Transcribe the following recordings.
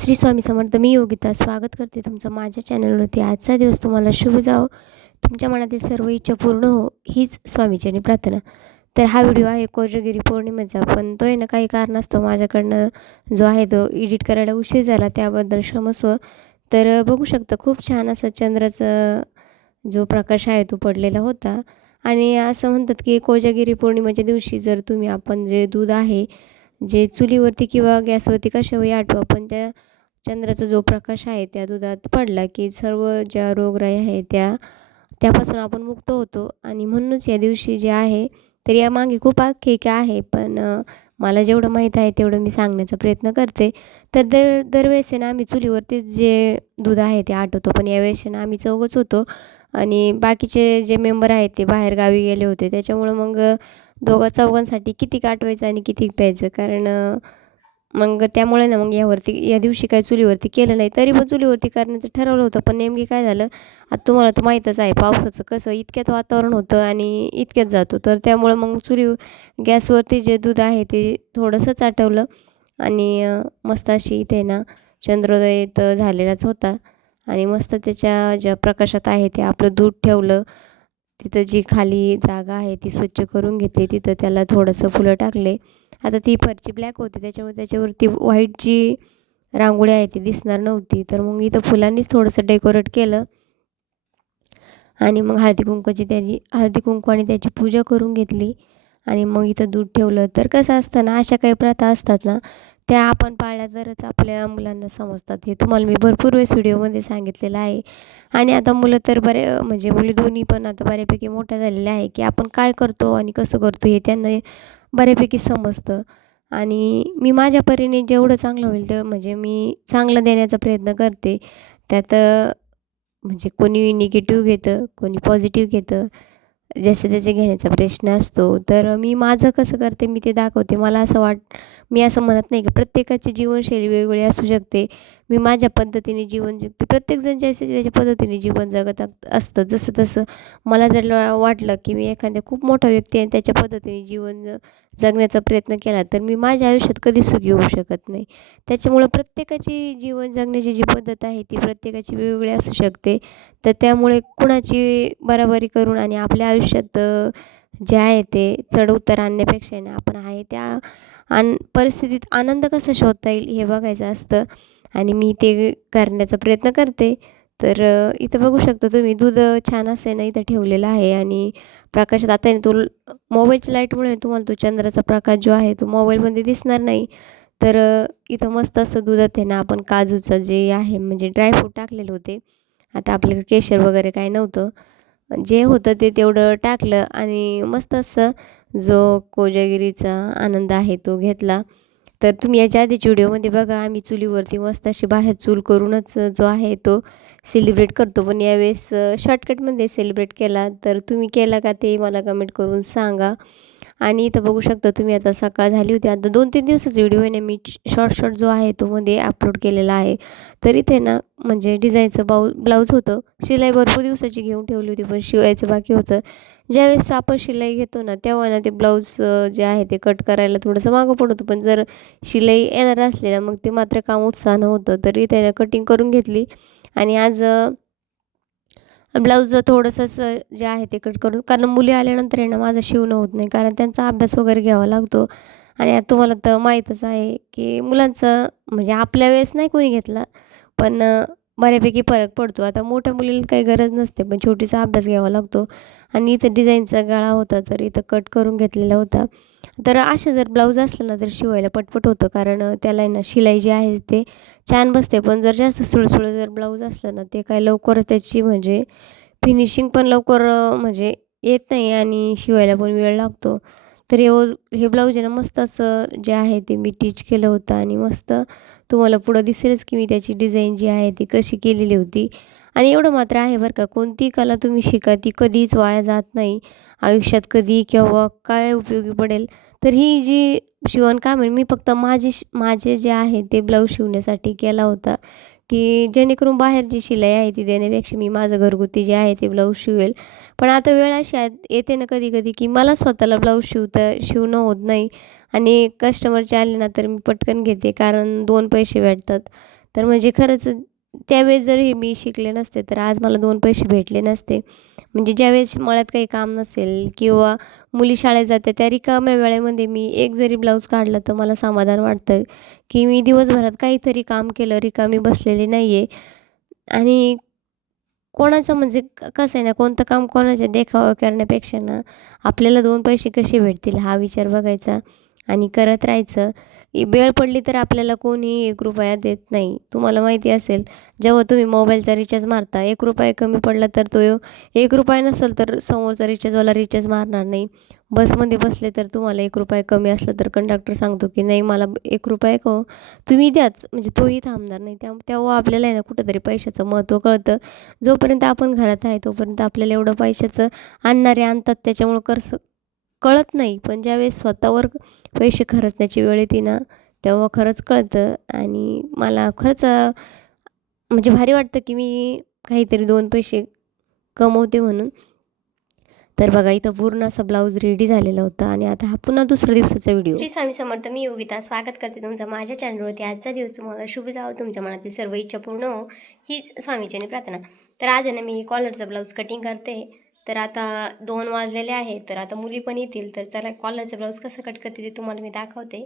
श्री स्वामी समर्थ मी योगिता स्वागत करते तुमचं माझ्या चॅनलवरती आजचा दिवस तुम्हाला शुभ जावो. तुमच्या मनातील सर्व इच्छा पूर्ण हो हीच स्वामीचरणी प्रार्थना. तर हा व्हिडिओ आहे कोजगिरी पौर्णिमेचा पण तो आहे ना काही कारणास्तव माझ्याकडनं जो आहे तो एडिट करायला उशीर झाला त्याबद्दल क्षमस्व. तर बघू शकता खूप छान असा चंद्राचा जो प्रकाश आहे तो पडलेला होता. आणि असं म्हणतात की कोजागिरी पौर्णिमेच्या दिवशी जर तुम्ही आपण जे दूध आहे जे चुलीवरती किंवा गॅसवरती कशावरही आठवा पण त्या चंद्राचा जो प्रकाश आहे त्या दुधात पडला की सर्व ज्या रोगराई आहे त्या त्यापासून आपण मुक्त होतो. आणि म्हणूनच या दिवशी जे आहे तर यामागे खूप आख्यायिका आहे पण मला जेवढं माहीत आहे तेवढं मी सांगण्याचा प्रयत्न करते. तर दर दरवेळेस ना आम्ही चुलीवरतीच जे दूध आहे ते आठवतो पण यावेळेस ना आम्ही चौघच होतो. आणि बाकीचे जे मेंबर आहेत ते बाहेर गावी गेले होते त्याच्यामुळं मग दोघा चौघांसाठी किती काटवायचं आणि किती प्यायचं? कारण मग त्यामुळे ना मग यावरती या दिवशी काय चुलीवरती केलं नाही तरी पण चुलीवरती करण्याचं ठरवलं होतं. पण नेमकी काय झालं आता तुम्हाला तर माहीतच आहे पावसाचं कसं इतक्यात वातावरण होतं आणि इतक्यात जातो. तर त्यामुळं मग चुली गॅसवरती जे दूध आहे ते थोडंसंच आठवलं आणि मस्त अशी इथे ना चंद्रोदय तर झालेलाच होता. आणि मस्त त्याच्या ज्या प्रकाशात आहे ते आपलं दूध ठेवलं तिथं जी खाली जागा आहे ती स्वच्छ करून घेतली तिथं त्याला थोडंसं फुलं टाकले. आता ती फरची ब्लॅक होती त्याच्यामुळे त्याच्यावरती व्हाईट जी रांगोळी आहे ती दिसणार नव्हती. तर मग इथं फुलांनीच थोडंसं डेकोरेट केलं. आणि मग हळदी कुंकूची त्याची हळदी कुंकू आणि त्याची पूजा करून घेतली. आणि मग इथं दूध ठेवलं तर कसं असतं ना अशा काही प्रथा असतात ना त्या आपण पाळल्या तरच आपल्या मुलांना समजतात. हे तुम्हाला मी भरपूर वेळेस व्हिडिओमध्ये सांगितलेलं आहे. आणि आता मुलं तर बरे म्हणजे मुली दोन्ही पण आता बऱ्यापैकी मोठ्या झालेल्या आहे की आपण काय करतो आणि कसं करतो हे त्यांना बऱ्यापैकी समजतं. आणि मी माझ्या परीने जेवढं चांगलं होईल तर म्हणजे मी चांगलं देण्याचा प्रयत्न करते. त्यात म्हणजे कोणी निगेटिव्ह घेतं कोणी पॉझिटिव्ह घेतं जसे त्याचे घेण्याचा प्रश्न असतो. तर मी माझं कसं करते मी ते दाखवते. मला असं वाट मी असं म्हणत नाही की प्रत्येकाची जीवनशैली वेगवेगळी असू शकते. मी माझ्या पद्धतीने जीवन जगते. प्रत्येकजण ज्याच्या त्याच्या पद्धतीने जीवन जगत असतं जसं तसं मला जर वाटलं की मी एखाद्या खूप मोठा व्यक्ती आहे त्याच्या पद्धतीने जीवन जगण्याचा प्रयत्न केला तर मी माझ्या आयुष्यात कधी सुखी होऊ शकत नाही. त्याच्यामुळं प्रत्येकाची जीवन जगण्याची जी पद्धत आहे ती प्रत्येकाची वेगवेगळी असू शकते. तर त्यामुळे कुणाची बराबरी करून आणि आपल्या आयुष्यात जे आहे ते चढ उतार आणण्यापेक्षा ना आपण आहे त्या आन परिस्थितीत आनंद कसा शोधता येईल हे बघायचं असतं. आणि मी ते करण्याचा प्रयत्न करते. तर इथं बघू शकता तुम्ही दूध छान असे ना इथं ठेवलेलं आहे आणि प्रकाशात आता तो मोबाईलच्या लाईटमुळे तुम्हाला तो चंद्राचा प्रकाश जो आहे तो मोबाईलमध्ये दिसणार नाही. तर इथं मस्त असं दुधात आहे ना आपण काजूचं जे आहे म्हणजे ड्रायफ्रूट टाकलेले होते. आता आपल्याकडे केशर वगैरे काय नव्हतं. जे होतं ते तेवढं टाकलं आणि मस्त असं जो कोजागिरीचा आनंद आहे तो घेतला. तर तुम्ही याच्या आधीच्या व्हिडिओमध्ये बघा आम्ही चुलीवरती मस्त अशी बाहेर चूल करूनच जो आहे तो सेलिब्रेट करतो. पण यावेळेस शॉर्टकटमध्ये सेलिब्रेट केला. तर तुम्ही केला का ते मला कमेंट करून सांगा. आणि इथं बघू शकता तुम्ही आता सकाळ झाली होती. आता दोन तीन दिवसाचा व्हिडिओ आहे ना मी शॉर्ट शॉर्ट जो आहे तो मध्ये अपलोड केलेला आहे. तर इथे ना म्हणजे डिझाईनचं बाऊ ब्लाऊज होतं. शिलाई भरपूर दिवसाची घेऊन ठेवली होती पण शिवायचं बाकी होतं. ज्यावेळेस आपण शिलाई घेतो ना तेव्हा ना ते ब्लाऊज जे आहे ते कट करायला थोडंसं मागं पडतं पण जर शिलाई येणार असले ना मग ते मात्र काम उत्साह होतं. तर इथे कटिंग करून घेतली. आणि आज ब्लाऊज थोडंसं जे आहे ते कट करून कारण मुली आल्यानंतर आहे ना माझं शिवणं होत नाही कारण त्यांचा अभ्यास वगैरे घ्यावा लागतो. आणि आता तुम्हाला तर माहीतच आहे की मुलांचं म्हणजे आपल्या वेळेस नाही कोणी घेतला पण बऱ्यापैकी फरक पडतो. आता मोठ्या मुलीला काही गरज नसते पण छोटीचा अभ्यास घ्यावा लागतो. आणि इथं डिझाईनचा गळा होता तर इथं कट करून घेतलेला होता. तर असे जर ब्लाऊज असलं ना तर शिवायला पटपट होतं. कारण त्याला ना शिलाई जी आहे ते छान बसते. पण जर जास्त सुळसुळं जर ब्लाऊज असलं ना ते काय लवकरच त्याची म्हणजे फिनिशिंग पण लवकर म्हणजे येत नाही आणि शिवायला पण वेळ लागतो. तर हे हे ब्लाऊज आहे ना मस्त असं जे आहे ते मी टीच केलं होतं आणि मस्त तुम्हाला पुढं दिसेलच की मी त्याची डिझाईन जी आहे ती कशी केलेली होती. आणि एवढं मात्र आहे बरं का कोणती कला तुम्ही शिका ती कधीच वाया जात नाही. आयुष्यात कधी किंवा काय उपयोगी पडेल. तर ही जी शिवणकाम आहे मी फक्त माझे माझे जे आहे ते ब्लाऊज शिवण्यासाठी केला होता. की जेणेकरून बाहेर जी शिलाई आहे ती देण्यापेक्षा मी माझं घरगुती जे आहे ते ब्लाऊज शिवेल. पण आता वेळ अशा येते ना कधी कधी की मला स्वतःला ब्लाऊज शिवता शिवणं होत नाही. आणि कस्टमरचे आले ना तर मी पटकन घेते कारण दोन पैसे भेटतात. तर म्हणजे खरंच त्यावेळेस जरी मी शिकले नसते तर आज मला दोन पैसे भेटले नसते. म्हणजे ज्यावेळेस मळ्यात काही काम नसेल किंवा मुली शाळेत जाते त्या रिकाम्या वेळेमध्ये मी एक जरी ब्लाऊज काढलं तर मला समाधान वाटतं की मी दिवसभरात काहीतरी काम केलं रिकामी बसलेली नाही आहे आणि कोणाचं म्हणजे क कसं आहे ना कोणतं काम कोणाच्या देखावा करण्यापेक्षा ना आपल्याला दोन पैसे कसे भेटतील हा विचार बघायचा आणि करत राहायचं. वेळ पडली तर आपल्याला कोणीही एक रुपया देत नाही. तुम्हाला माहिती असेल जेव्हा तुम्ही मोबाईलचा रिचार्ज मारता एक रुपया कमी पडला तर तो एक रुपया नसेल तर समोरचा रिचार्जवाला रिचार्ज मारणार नाही. बसमध्ये बसले तर तुम्हाला एक रुपया कमी असलं तर कंडक्टर सांगतो की नाही मला एक रुपया कहो तुम्ही द्याच म्हणजे तोही थांबणार नाही. त्या तेव्हा आपल्याला आहे ना कुठंतरी पैशाचं महत्त्व कळतं. जोपर्यंत आपण घरात आहे तोपर्यंत आपल्याला एवढं पैशाचं आणणारे आणतात त्याच्यामुळं कर्स कळत नाही. पण ज्यावेळेस स्वतःवर पैसे खर्चण्याची वेळ येते ना तेव्हा खरंच कळतं. आणि मला खरंच म्हणजे भारी वाटतं की मी काहीतरी दोन पैसे कमवते म्हणून. तर बघा इथं पूर्ण असा ब्लाऊज रेडी झालेला होता. आणि आता हा पुन्हा दुसऱ्या दिवसाचा व्हिडिओ श्री स्वामी समर्थ मी योगिता. स्वागत करते तुमचं माझ्या चॅनलवरती आजचा दिवस तुम्हाला शुभ जावं. तुमच्या मनातील सर्व इच्छा पूर्ण हो. हीच स्वामीची प्रार्थना. तर आज आहे ना मी कॉलरचा ब्लाऊज कटिंग करते. तर आता दोन वाजलेले आहे तर आता मुली पण येतील तर चला कॉलरचा ब्लाऊज कसं कट करते ते तुम्हाला मी दाखवते.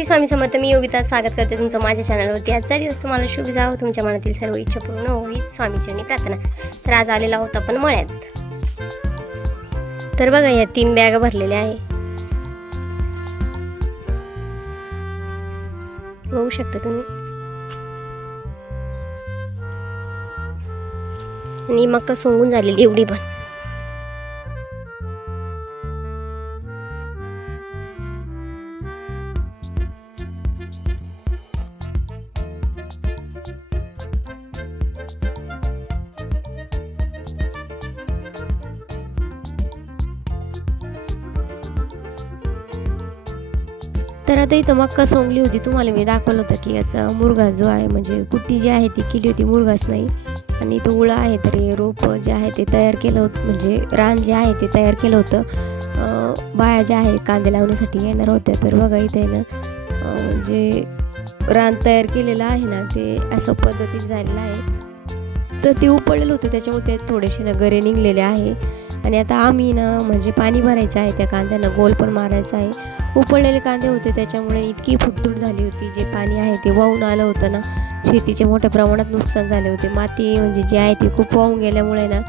श्री स्वामी समर्थ मी योगिता स्वागत करते तुमचं माझ्या चॅनलवरती. आजचा दिवस तुम्हाला शुभ जावं. तुमच्या मनातील सर्व इच्छा पूर्ण होईल. स्वामीची स्वामीचरणी प्रार्थना. तर आज आलेला होता पण मळ्यात. तर बघा या तीन बॅग भरलेल्या आहे. बघू शकता तुम्ही. आणि मक्का सोंगून झालेली एवढी पण. तर आता इथं मक्का सोंगली होती. तुम्हाला मी दाखवलं होतं की याचा मुरगा जो आहे म्हणजे कुट्टी जी आहे ती केली होती मुरगाच नाही. आणि तो उळा आहे तर हे रोप जे आहे ते तयार केलं होतं म्हणजे रान जे आहे ते तयार केलं होतं. बाया ज्या आहे कांदे लावण्यासाठी येणार होत्या तर बघा इथे ना जे रान तयार केलेलं आहे ना ते असं पद्धतीत झालेलं आहे. तर ते उपडलेलं होतं त्याच्यामुळे ते थोडेसे ना गरे निघलेले आहे. आणि आता आम्ही ना म्हणजे पाणी भरायचं आहे त्या कांद्यांना गोल पण मारायचं आहे. उपडलेले कांदे होते त्याच्यामुळे इतकी फुटतूट झाली होती जे पाणी आहे ते वाहून आलं होतं ना. शेतीचे मोठ्या प्रमाणात नुकसान झाले होते. माती म्हणजे जे आहे ते खूप वाहून गेल्यामुळे ना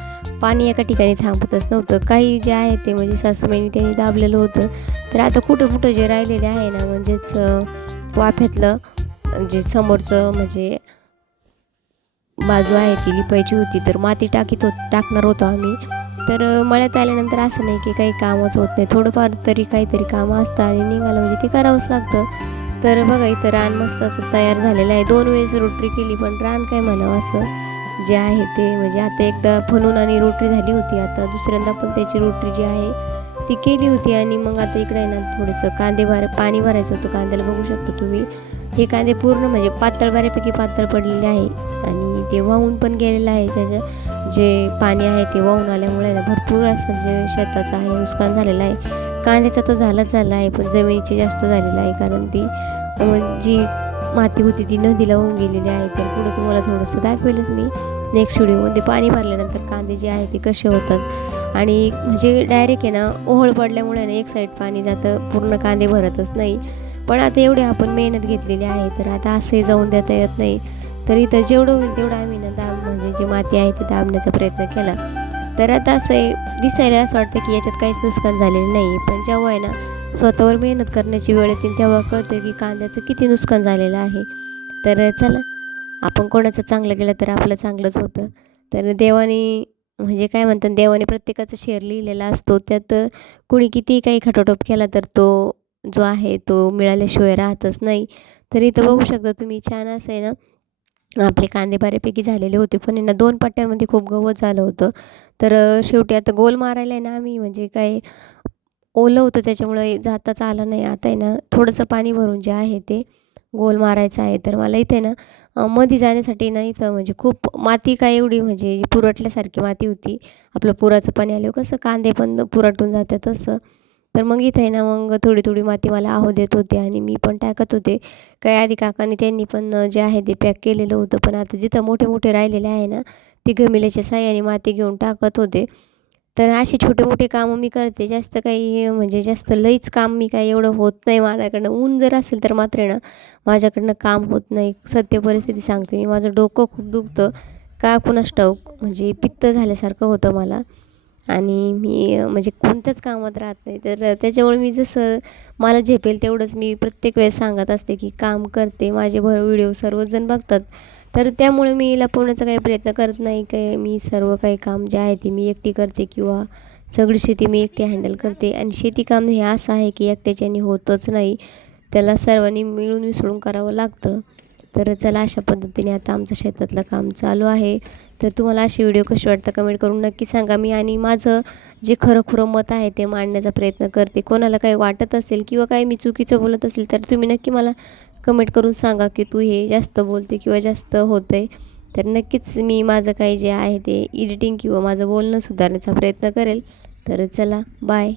पाणी एका ठिकाणी थांबतच नव्हतं. काही जे आहे ते म्हणजे सासूबाईंनी त्यांनी दाबलेलं होतं. तर आता कुठं कुठं जे राहिलेले आहे ना म्हणजेच वाफ्यातलं जे समोरचं म्हणजे बाजू आहे ती लिपायची होती. तर माती टाकीत होत टाकणार होतो आम्ही. तर मळ्यात आल्यानंतर असं नाही की काही कामच होत नाही. थोडंफार तरी काहीतरी कामं असतं आणि निघालं म्हणजे ते करावंच लागतं. तर बघा इथं रान मस्त असं तयार झालेलं आहे. दोन वेळेस रोटरी केली पण रान काय म्हणावं असं? जे आहे ते. म्हणजे आता एकदा फनून आणि रोटरी झाली होती. आता दुसऱ्यांदा पण त्याची रोटरी जी आहे ती केली होती आणि मग आता इकडे आहे ना थोडंसं कांदे भर पाणी भरायचं होतं. कांद्याला बघू शकतो तुम्ही. हे कांदे पूर्ण म्हणजे पातळ बऱ्यापैकी पातळ पडलेले आहे. आणि ते वाहून पण गेलेलं आहे त्याच्या जे पाणी आहे ते वाहून आल्यामुळे ना भरपूर असं जे शेताचं आहे नुकसान झालेलं आहे. कांद्याचं तर झालंच झालं आहे पण जमिनीची जास्त झालेलं आहे कारण ती जी माती होती ती नदीला होऊन गेलेली आहे. तर पुढं तुम्हाला थोडंसं दाखवेलच मी नेक्स्ट व्हिडिओमध्ये पाणी भरल्यानंतर कांदे जे आहे ते कसे होतात? आणि म्हणजे डायरेक्ट आहे ना ओहळ पडल्यामुळे ना एक साईड पाणी जातं पूर्ण कांदे भरतच नाही. पण आता एवढी आपण मेहनत घेतलेली आहे तर आता असंही जाऊन देता येत नाही. तर इथं जेवढं होईल तेवढं आम्ही ना दाब म्हणजे जी माती आहे ती दाबण्याचा प्रयत्न केला. तर आता असं आहे दिसायला असं वाटतं की याच्यात काहीच नुकसान झालेलं नाही पण जेव्हा आहे ना स्वतःवर मेहनत करण्याची वेळ येते तेव्हा कळतं की कांद्याचं किती नुकसान झालेलं आहे. तर चला आपण कोणाचं चांगलं केलं तर आपलं चांगलंच होतं. तर देवाने म्हणजे काय म्हणतात देवाने प्रत्येकाचा शेअर लिहिलेला असतो त्यात कुणी कितीही काही खटोटोप केला तर तो जो आहे तो मिळाल्याशिवाय राहतच नाही. तर इथं बघू शकता तुम्ही छान असं आहे ना आपले कांदे बऱ्यापैकी झालेले होते पण यांना दोन पट्ट्यांमध्ये खूप गवत झालं होतं. तर शेवटी आता गोल मारायला आहे ना आम्ही म्हणजे काय ओलं होतं त्याच्यामुळे जाताच आलं नाही. आता आहे ना थोडंसं पाणी भरून जे आहे ते गोल मारायचं आहे. तर मला इथे ना मध्ये जाण्यासाठी ना इथं म्हणजे खूप माती काय एवढी म्हणजे पुरटल्यासारखी माती होती. आपलं पुराचं पाणी आलं कसं कांदे पण पुरटून जातात तसं. तर मग इथे ना मग थोडी थोडी माती मला आहो देत होते आणि मी पण टाकत होते. काही आधी काकाने त्यांनी पण जे आहे ते पॅक केलेलं होतं. पण आता जिथं मोठे मोठे राहिलेले आहे ना ती गमिल्याच्या साह्याने माती घेऊन टाकत होते. तर असे छोटे मोठे कामं मी करते. जास्त काही म्हणजे जास्त लईच काम मी काही एवढं होत नाही माझ्याकडनं. ऊन जर असेल तर मात्र ना माझ्याकडनं काम होत नाही. सत्य परिस्थिती सांगते मी. माझं डोकं खूप दुखतं. का कुणास ठाऊक? म्हणजे पित्त झाल्यासारखं होतं मला. आणि मी म्हणजे कोणत्याच कामात राहत नाही. तर त्याच्यामुळे मी जसं मला झेपेल तेवढंच मी प्रत्येक वेळेस सांगत असते की काम करते माझे भर व्हिडिओ सर्वजण बघतात. तर त्यामुळे मी लपवण्याचा काही प्रयत्न करत नाही. काय मी सर्व काही काम जे आहे ते मी एकटी करते किंवा सगळी शेती मी एकटी हँडल करते. आणि शेतीकाम हे असं आहे की एकट्याच्याने होतच नाही. त्याला सर्वांनी मिळून मिसळून करावं लागतं. तर चला अशा पद्धतीने आता आमचं शेतातलं काम चालू आहे. तर तुम्हाला अशी व्हिडिओ कशी वाटतं कमेंट करून नक्की सांगा मी. आणि माझं जे खरं खुरं मत आहे ते मांडण्याचा प्रयत्न करते. कोणाला काही वाटत असेल किंवा काही मी चुकीचं बोलत असेल तर तुम्ही नक्की मला कमेंट करून सांगा की तू हे जास्त बोलते किंवा जास्त होतं आहे तर नक्कीच मी माझं काही जे आहे ते एडिटिंग किंवा माझं बोलणं सुधारण्याचा प्रयत्न करेल. तर चला बाय